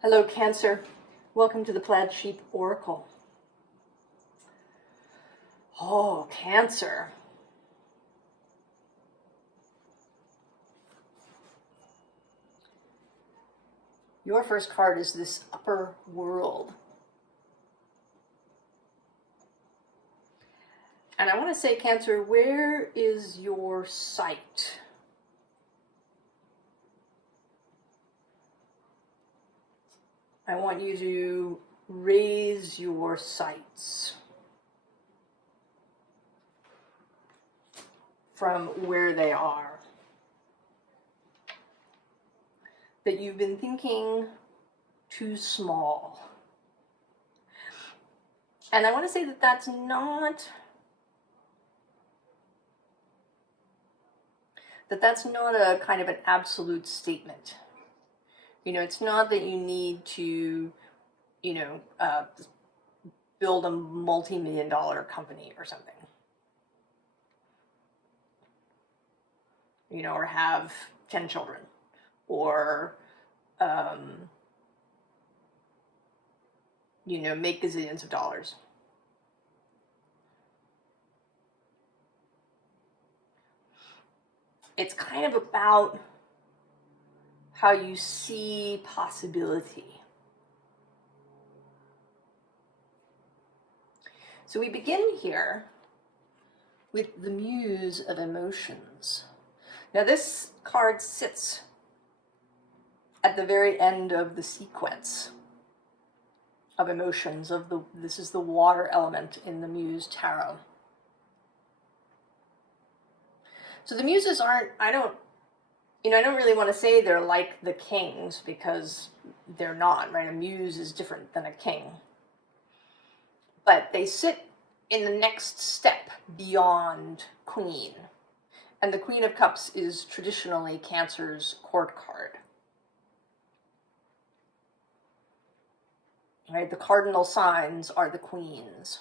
Hello, Cancer. Welcome to the Plaid Sheep Oracle. Oh, Cancer. Your first card is this upper world. And I want to say, Cancer, where is your sight? I want you to raise your sights from where they are. That you've been thinking too small. And I want to say that that's not a kind of an absolute statement. You know, it's not that you need to, build a multi-million-dollar company or something. You know, or have 10 children. Or, make gazillions of dollars. It's kind of about how you see possibility. So we begin here with the Muse of Emotions. Now this card sits at the very end of the sequence of emotions this is the water element in the Muse Tarot. So the Muses aren't, I don't really want to say they're like the kings, because they're not, right? A muse is different than a king. But they sit in the next step beyond Queen. And the Queen of Cups is traditionally Cancer's court card. Right? The cardinal signs are the queens.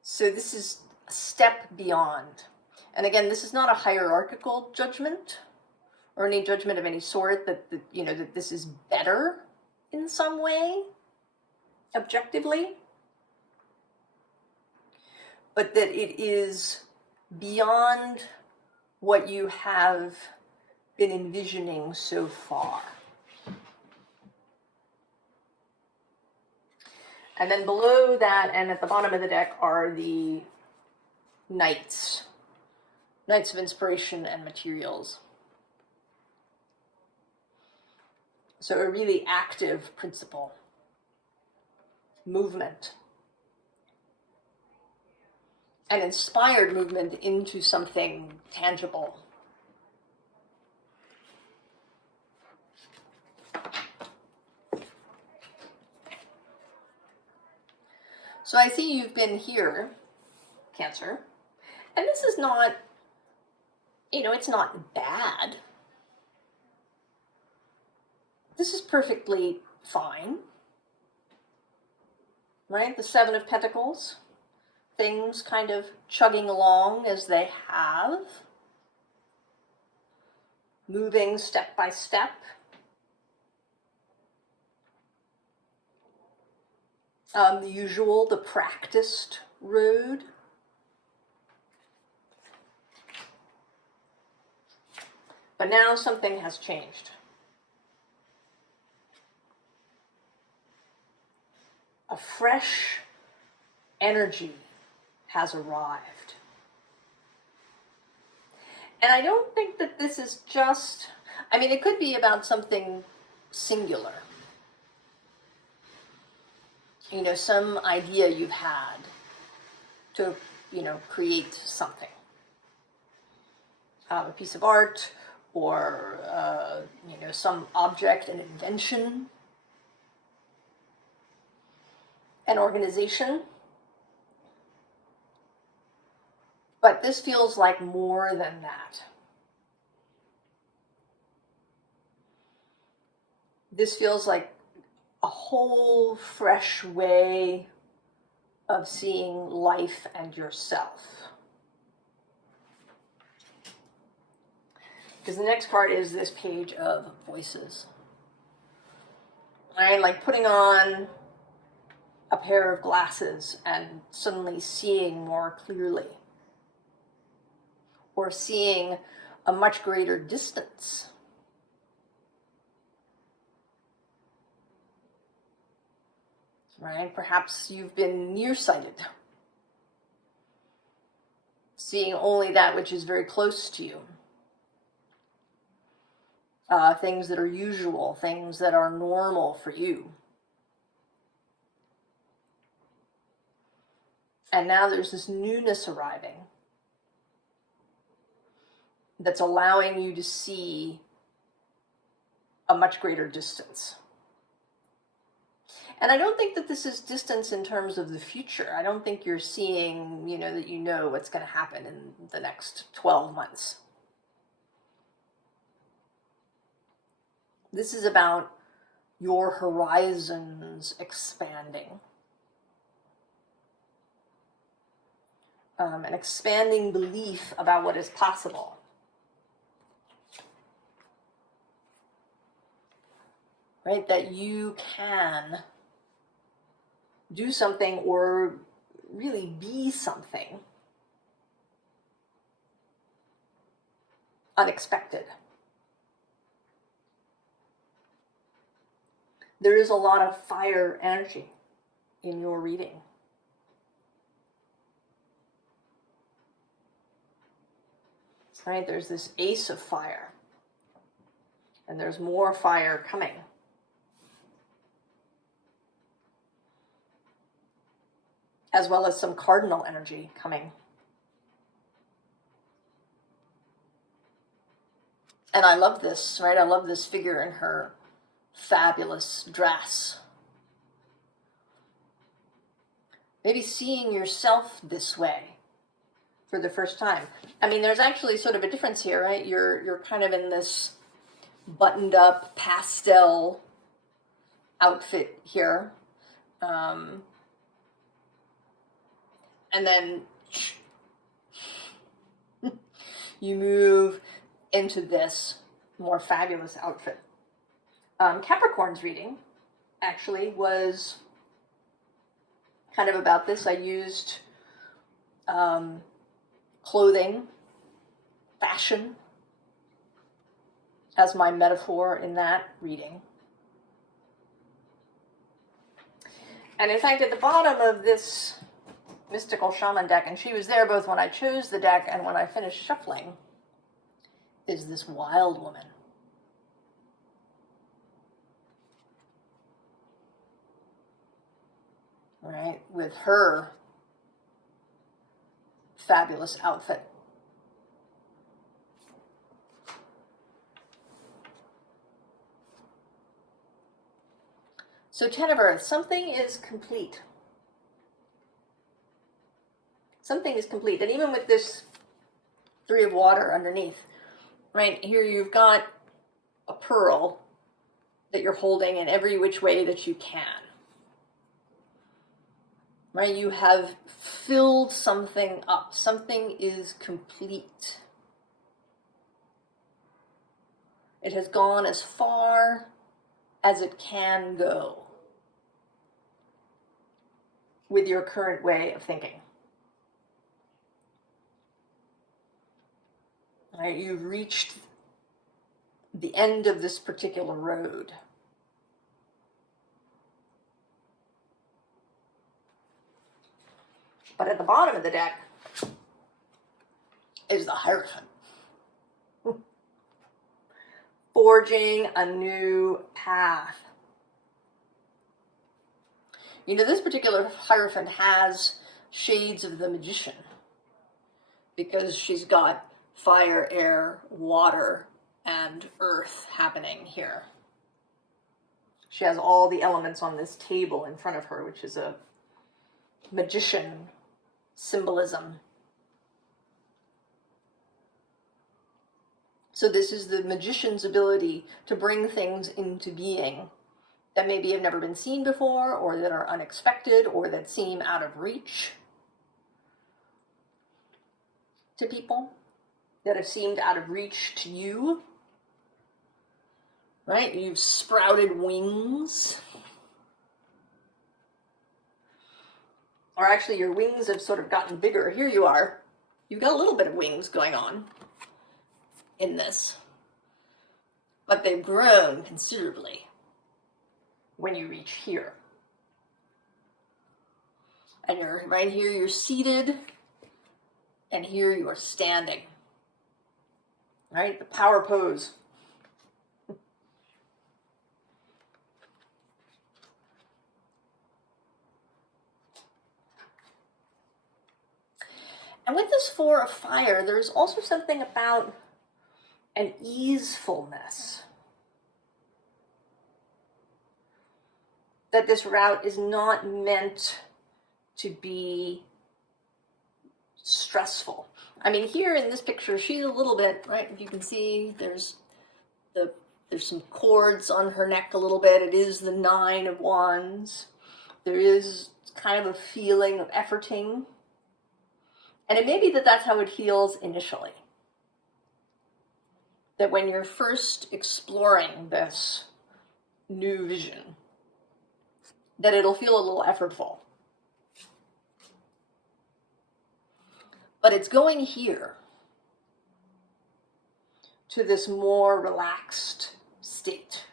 So this is a step beyond. And again, this is not a hierarchical judgment or any judgment of any sort that this is better in some way, objectively, but that it is beyond what you have been envisioning so far. And then below that and at the bottom of the deck are the Knights. Knights of Inspiration and Materials. So a really active principle. Movement. An inspired movement into something tangible. So I see you've been here, Cancer, and this is not, it's not bad. This is perfectly fine, right? The Seven of Pentacles, things kind of chugging along as they have, moving step by step. The usual, the practiced road. But now something has changed. A fresh energy has arrived. And I don't think that this is just, it could be about something singular. Some idea you've had to, create something. A piece of art, or, some object, an invention, an organization. But this feels like more than that. This feels like a whole fresh way of seeing life and yourself. Because the next card is this Page of Voices. Right? Like putting on a pair of glasses and suddenly seeing more clearly. Or seeing a much greater distance. Right? Perhaps you've been nearsighted. Seeing only that which is very close to you. Things that are usual, things that are normal for you. And now there's this newness arriving that's allowing you to see a much greater distance. And I don't think that this is distance in terms of the future. I don't think you're seeing, that you know what's going to happen in the next 12 months. This is about your horizons expanding. An expanding belief about what is possible. Right? That you can do something or really be something unexpected. There is a lot of fire energy in your reading. Right? There's this Ace of Fire. And there's more fire coming. As well as some cardinal energy coming. And I love this, right? I love this figure in her fabulous dress. Maybe seeing yourself this way for the first time. I mean, there's actually sort of a difference here, right? You're kind of in this buttoned up pastel outfit here. And then you move into this more fabulous outfit. Capricorn's reading actually was kind of about this. I used clothing, fashion, as my metaphor in that reading. And in fact, at the bottom of this mystical shaman deck, and she was there both when I chose the deck and when I finished shuffling, is this wild woman. Right? With her fabulous outfit. So Ten of Earth, something is complete. Something is complete. And even with this Three of Water underneath, right here you've got a pearl that you're holding in every which way that you can. Right? You have filled something up. Something is complete. It has gone as far as it can go with your current way of thinking. Right? You've reached the end of this particular road. But at the bottom of the deck is the Hierophant. Forging a new path. This particular Hierophant has shades of the Magician because she's got fire, air, water, and earth happening here. She has all the elements on this table in front of her, which is a magician symbolism. So this is the magician's ability to bring things into being that maybe have never been seen before, or that are unexpected, or that seem out of reach to people. that have seemed out of reach to you, right? You've sprouted wings. Or actually your wings have sort of gotten bigger. Here you are. You've got a little bit of wings going on in this, but they've grown considerably when you reach here. And you're right here, you're seated, and here you are standing. Right? The power pose. And with this Four of Fire, there's also something about an easefulness. That this route is not meant to be stressful. I mean, here in this picture, she's a little bit, right? You can see there's some cords on her neck a little bit. It is the Nine of Wands. There is kind of a feeling of efforting. And it may be that that's how it feels initially. That when you're first exploring this new vision, that it'll feel a little effortful. But it's going here to this more relaxed state,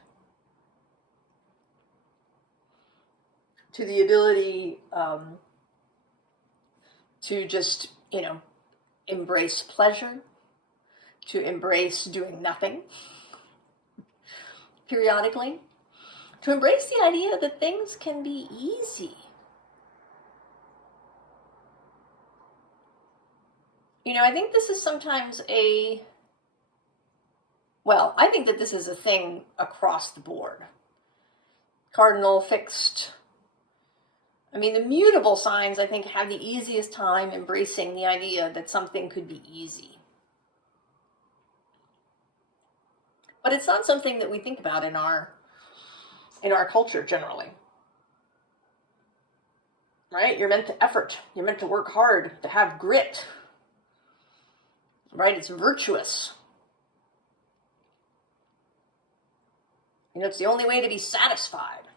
to the ability to just, embrace pleasure, to embrace doing nothing periodically, to embrace the idea that things can be easy. I think this is sometimes I think that this is a thing across the board. Cardinal, fixed. I mean, the mutable signs, I think, have the easiest time embracing the idea that something could be easy. But it's not something that we think about in our culture generally. Right? You're meant to effort. You're meant to work hard, to have grit. Right? It's virtuous. It's the only way to be satisfied.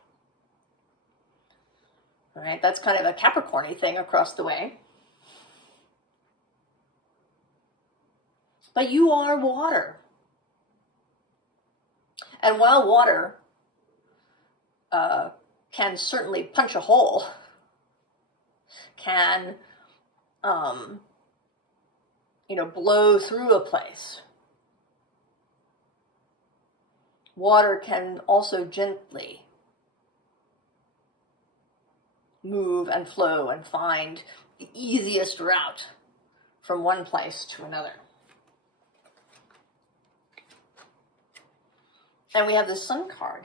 Right? That's kind of a Capricorn-y thing across the way. But you are water. And while water can certainly punch a hole, can blow through a place, water can also gently move and flow and find the easiest route from one place to another. And we have the Sun card,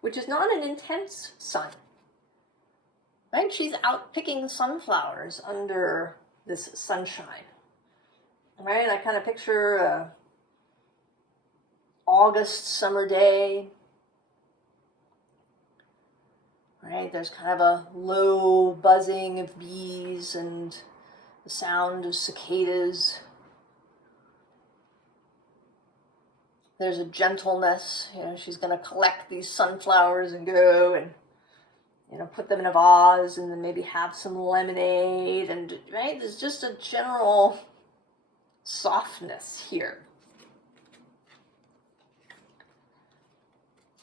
which is not an intense sun. Right? She's out picking sunflowers under this sunshine. Right? I kind of picture a August summer day. Right? There's kind of a low buzzing of bees and the sound of cicadas. There's a gentleness. She's going to collect these sunflowers and go and put them in a vase and then maybe have some lemonade. And right, there's just a general softness here.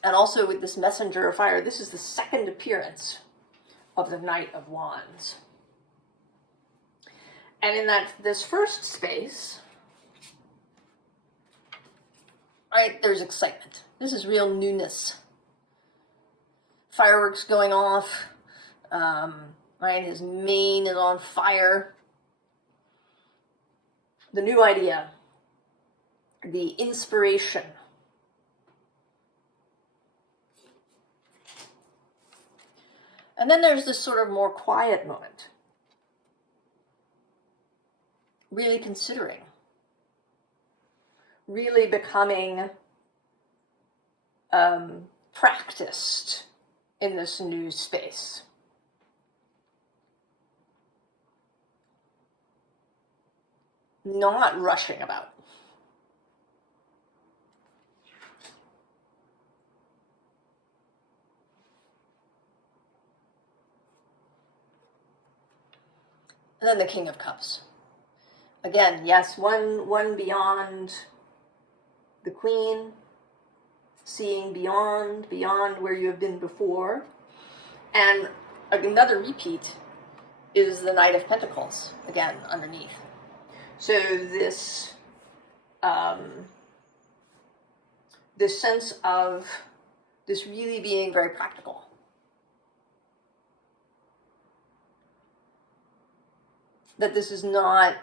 And also with this messenger of fire, this is the second appearance of the Knight of Wands. And in this first space, right, there's excitement. This is real newness. Fireworks going off. Right, his mane is on fire. The new idea. The inspiration. And then there's this sort of more quiet moment. Really considering. Really becoming practiced in this new space. Not rushing about. And then the King of Cups. Again, yes, one beyond the Queen, seeing beyond where you have been before. And another repeat is the Knight of Pentacles, again, underneath. So this, this sense of this really being very practical. That this is not,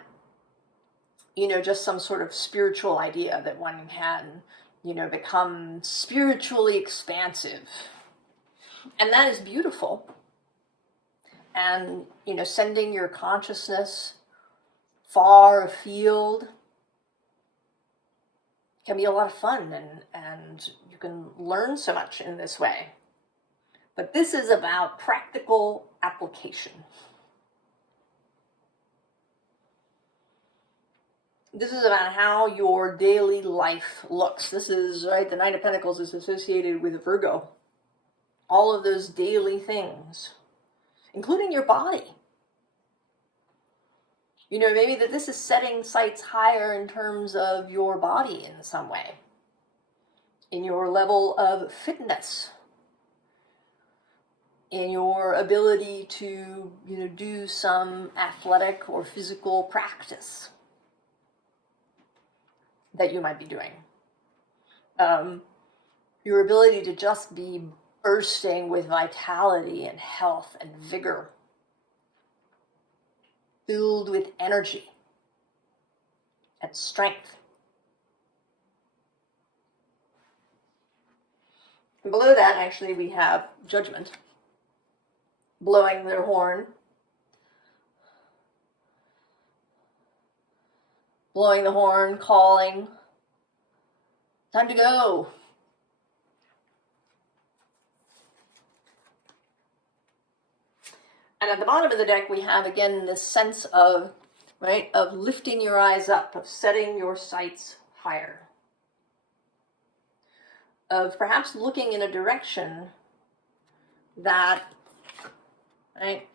you know, just some sort of spiritual idea that one can, you know, become spiritually expansive. And that is beautiful. And, you know, sending your consciousness far afield can be a lot of fun, and you can learn so much in this way. But this is about practical application. This is about how your daily life looks. This is, right, the Knight of Pentacles is associated with Virgo. All of those daily things, including your body. You know, maybe that this is setting sights higher in terms of your body in some way. In your level of fitness. In your ability to, you know, do some athletic or physical practice that you might be doing. Your ability to just be bursting with vitality and health and vigor, filled with energy and strength. And below that, actually, we have Judgment, blowing their horn, blowing the horn, calling, time to go. And at the bottom of the deck, we have, again, this sense of, right, of lifting your eyes up, of setting your sights higher, of perhaps looking in a direction that, right,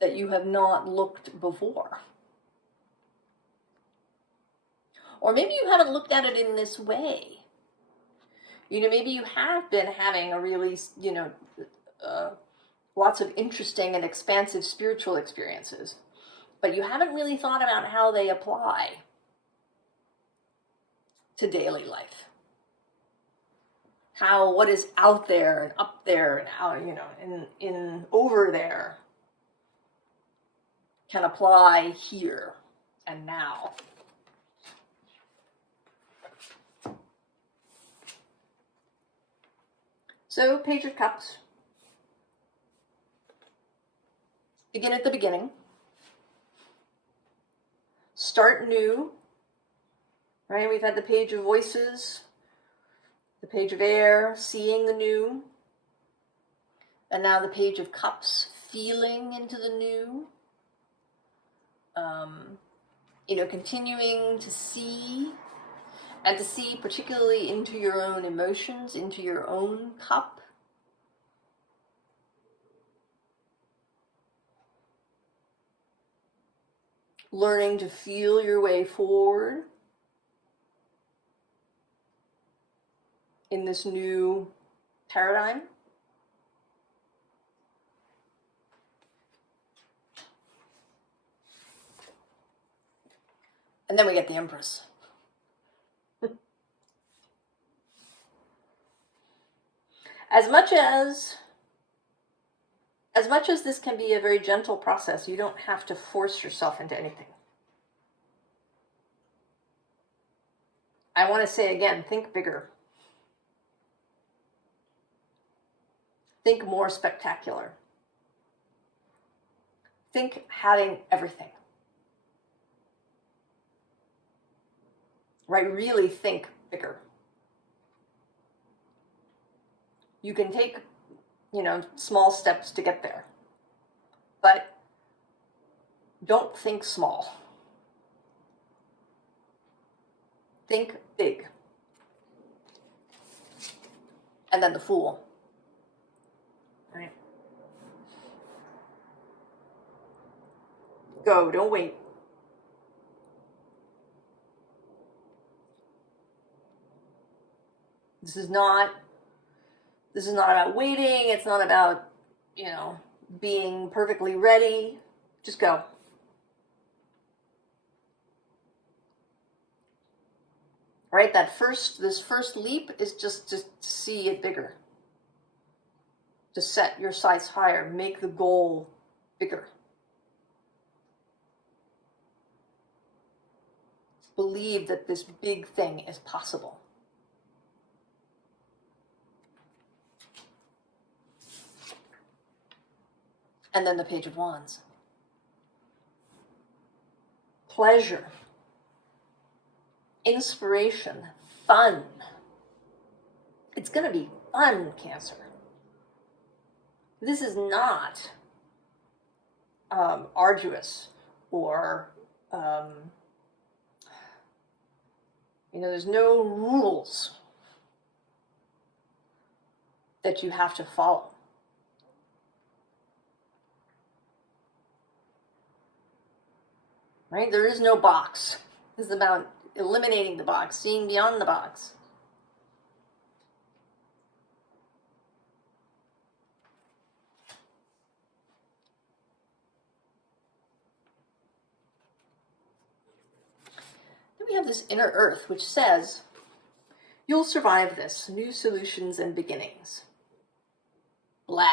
that you have not looked before. Or maybe you haven't looked at it in this way. You know, maybe you have been having a really, you know, lots of interesting and expansive spiritual experiences, but you haven't really thought about how they apply to daily life. How what is out there and up there and how, you know, in over there can apply here and now. So, Page of Cups. Begin at the beginning. Start new. Right? We've had the Page of Voices, the Page of Air, seeing the new. And now the Page of Cups, feeling into the new. You know, continuing to see, and to see particularly into your own emotions, into your own cup. Learning to feel your way forward in this new paradigm. And then we get the Empress. As much as this can be a very gentle process, you don't have to force yourself into anything. I want to say again, think bigger. Think more spectacular. Think having everything. Right? Really think bigger. You can take, you know, small steps to get there. But don't think small. Think big. And then the Fool. Right? Go, don't wait. This is not about waiting. It's not about, you know, being perfectly ready. Just go. Right? This first leap is just to see it bigger. To set your sights higher, make the goal bigger. Believe that this big thing is possible. And then the Page of Wands. Pleasure, inspiration, fun. It's going to be fun, Cancer. This is not arduous or, there's no rules that you have to follow. Right? There is no box. This is about eliminating the box, seeing beyond the box. Then we have this inner earth, which says, you'll survive this. New solutions and beginnings. Blah.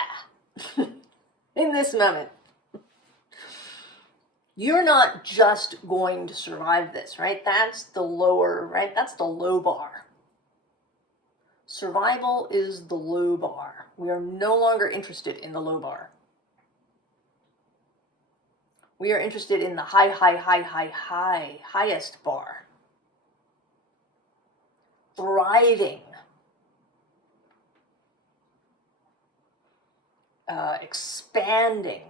In this moment. You're not just going to survive this, right? That's the lower, right? That's the low bar. Survival is the low bar. We are no longer interested in the low bar. We are interested in the highest bar. Thriving. Expanding.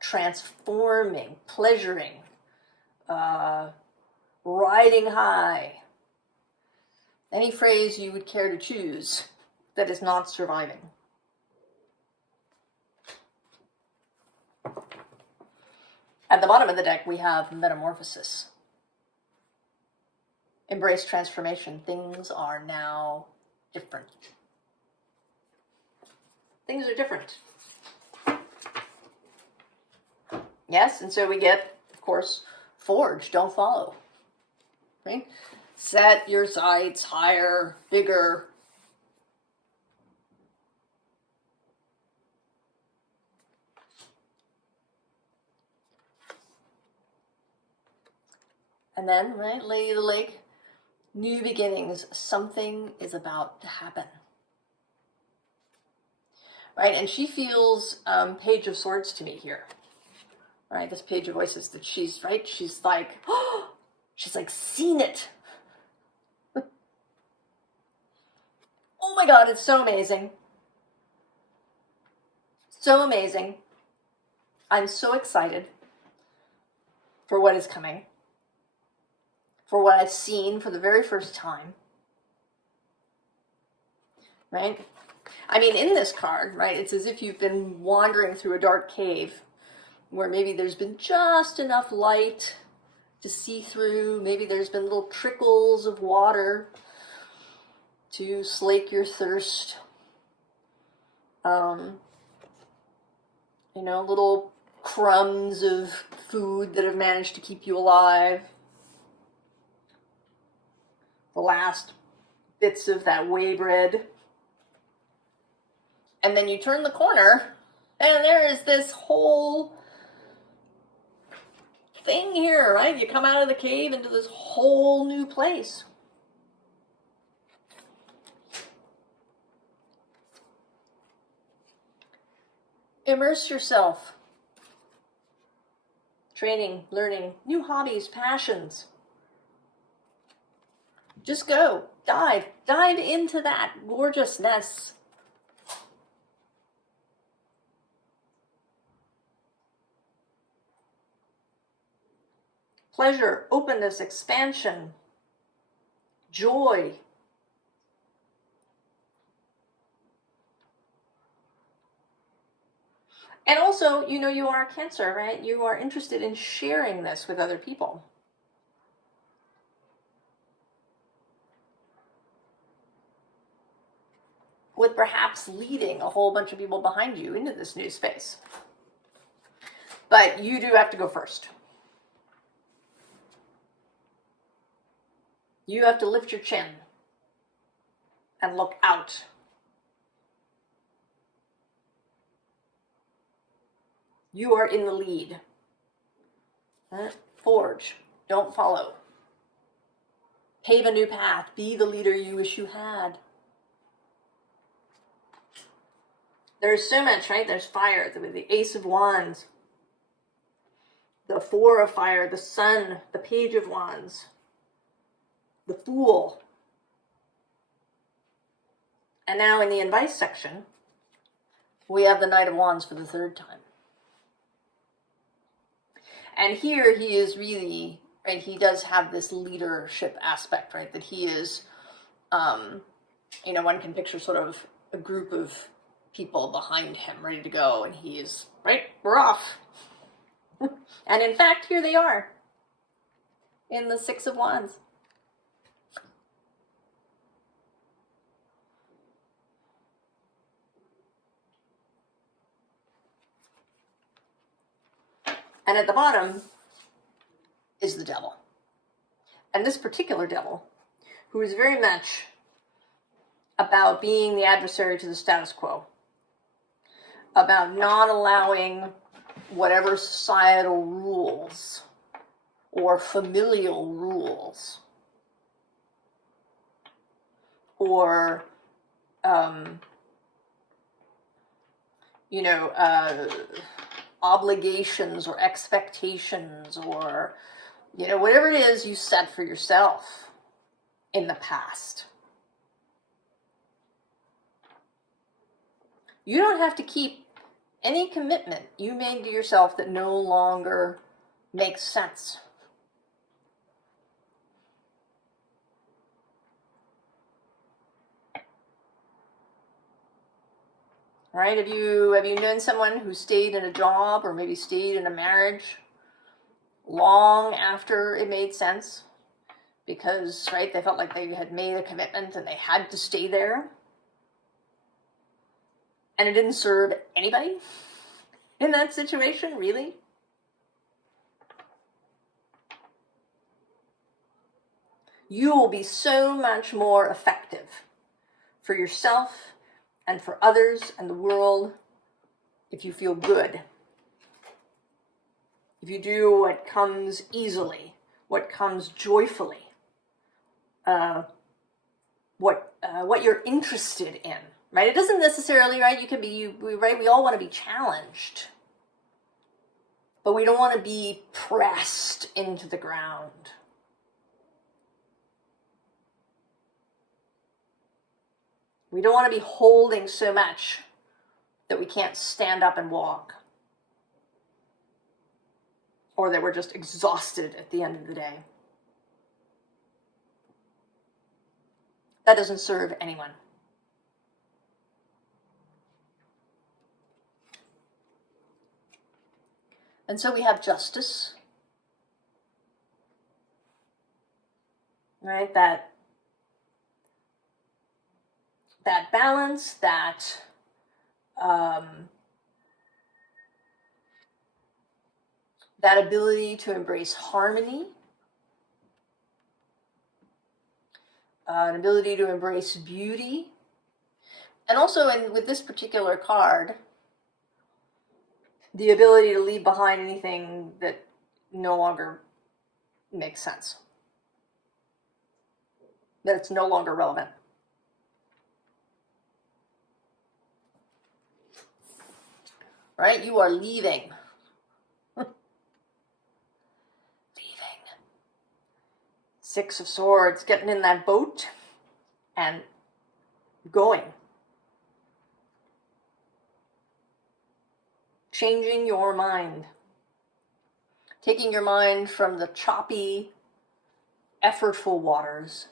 Transforming, pleasuring, riding high. Any phrase you would care to choose that is not surviving. At the bottom of the deck, we have Metamorphosis. Embrace transformation. Things are now different. Things are different. Yes, and so we get, of course, forge, don't follow. Right? Set your sights higher, bigger. And then, right, Lady of the Lake, new beginnings. Something is about to happen. Right, and she feels Page of Swords to me here. Right, this Page of Voices that she's, right, she's like, oh, she's like seen it. Oh my God, it's so amazing. So amazing. I'm so excited for what is coming. For what I've seen for the very first time. Right? I mean, in this card, right, it's as if you've been wandering through a dark cave where maybe there's been just enough light to see through. Maybe there's been little trickles of water to slake your thirst. Little crumbs of food that have managed to keep you alive. The last bits of that whey bread. And then you turn the corner, and there is this whole thing here, right? You come out of the cave into this whole new place. Immerse yourself. Training, learning, new hobbies, passions. Just go. Dive into that gorgeousness. Pleasure, openness, expansion, joy. And also, you know, you are Cancer, right? You are interested in sharing this with other people. With perhaps leading a whole bunch of people behind you into this new space. But you do have to go first. You have to lift your chin and look out. You are in the lead. Forge, don't follow. Pave a new path. Be the leader you wish you had. There's so much, right? There's fire, the Ace of Wands, the Four of Fire, the Sun, the Page of Wands, the Fool. And now in the advice section, we have the Knight of Wands for the third time. And here he is really, right, he does have this leadership aspect, right, that he is, you know, one can picture sort of a group of people behind him ready to go, and he is, right, we're off. And in fact, here they are in the Six of Wands. And at the bottom is the devil. And this particular devil, who is very much about being the adversary to the status quo, about not allowing whatever societal rules or familial rules or, you know, obligations or expectations or, you know, whatever it is you set for yourself in the past. You don't have to keep any commitment you made to yourself that no longer makes sense. Right? Have you known someone who stayed in a job or maybe stayed in a marriage long after it made sense? Because, right, they felt like they had made a commitment and they had to stay there. And it didn't serve anybody in that situation, really? You will be so much more effective for yourself and for others and the world if you feel good. If you do what comes easily, what comes joyfully, what you're interested in, right? It doesn't necessarily, right? You can be, right? We all want to be challenged, but we don't want to be pressed into the ground. We don't want to be holding so much that we can't stand up and walk, or that we're just exhausted at the end of the day. That doesn't serve anyone. And so we have justice, right? That balance, that ability to embrace harmony, an ability to embrace beauty, and also with this particular card, the ability to leave behind anything that no longer makes sense, that it's no longer relevant. Right? You are leaving. Leaving. Six of Swords, getting in that boat and going. Changing your mind. Taking your mind from the choppy, effortful waters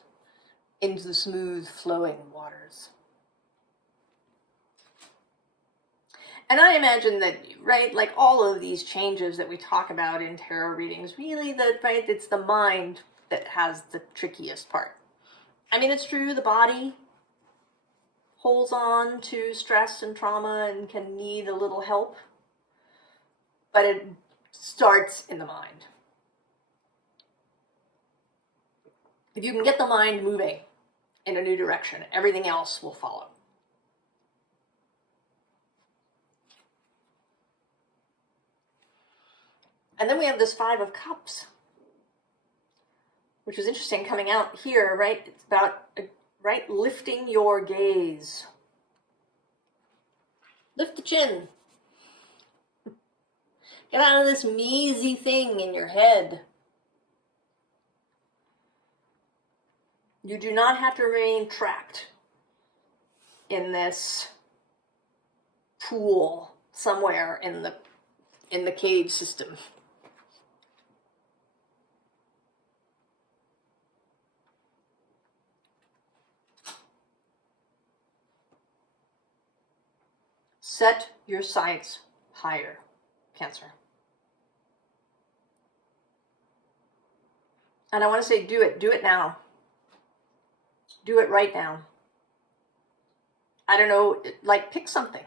into the smooth, flowing waters. And I imagine that, right, like all of these changes that we talk about in tarot readings, really, right, it's the mind that has the trickiest part. I mean, it's true, the body holds on to stress and trauma and can need a little help, but it starts in the mind. If you can get the mind moving in a new direction, everything else will follow. And then we have this Five of Cups, which is interesting coming out here, right? It's about, right, lifting your gaze. Lift the chin. Get out of this mazy thing in your head. You do not have to remain trapped in this pool somewhere in the cave system. Set your sights higher, Cancer. And I want to say, do it now. Do it right now. I don't know, like pick something.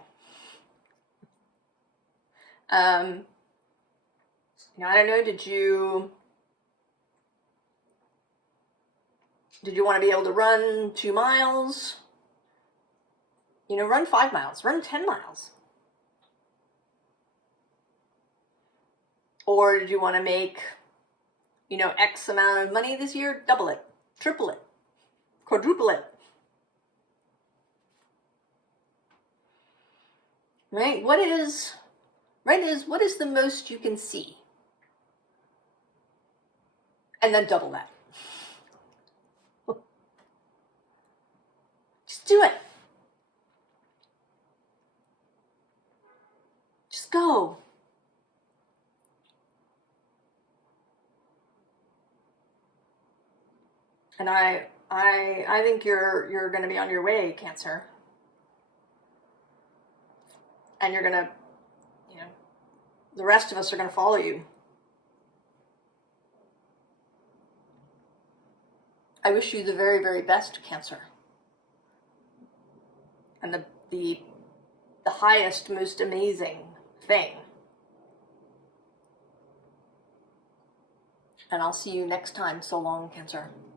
I don't know, did you want to be able to run 2 miles? Run 5 miles, run 10 miles. Or did you want to make, X amount of money this year? Double it, triple it, quadruple it. Right? What is the most you can see? And then double that. Just do it. Just go. And I think you're going to be on your way, Cancer. And you're going to, the rest of us are going to follow you. I wish you the very, very best, Cancer. And the highest, most amazing thing. And I'll see you next time. So long, Cancer.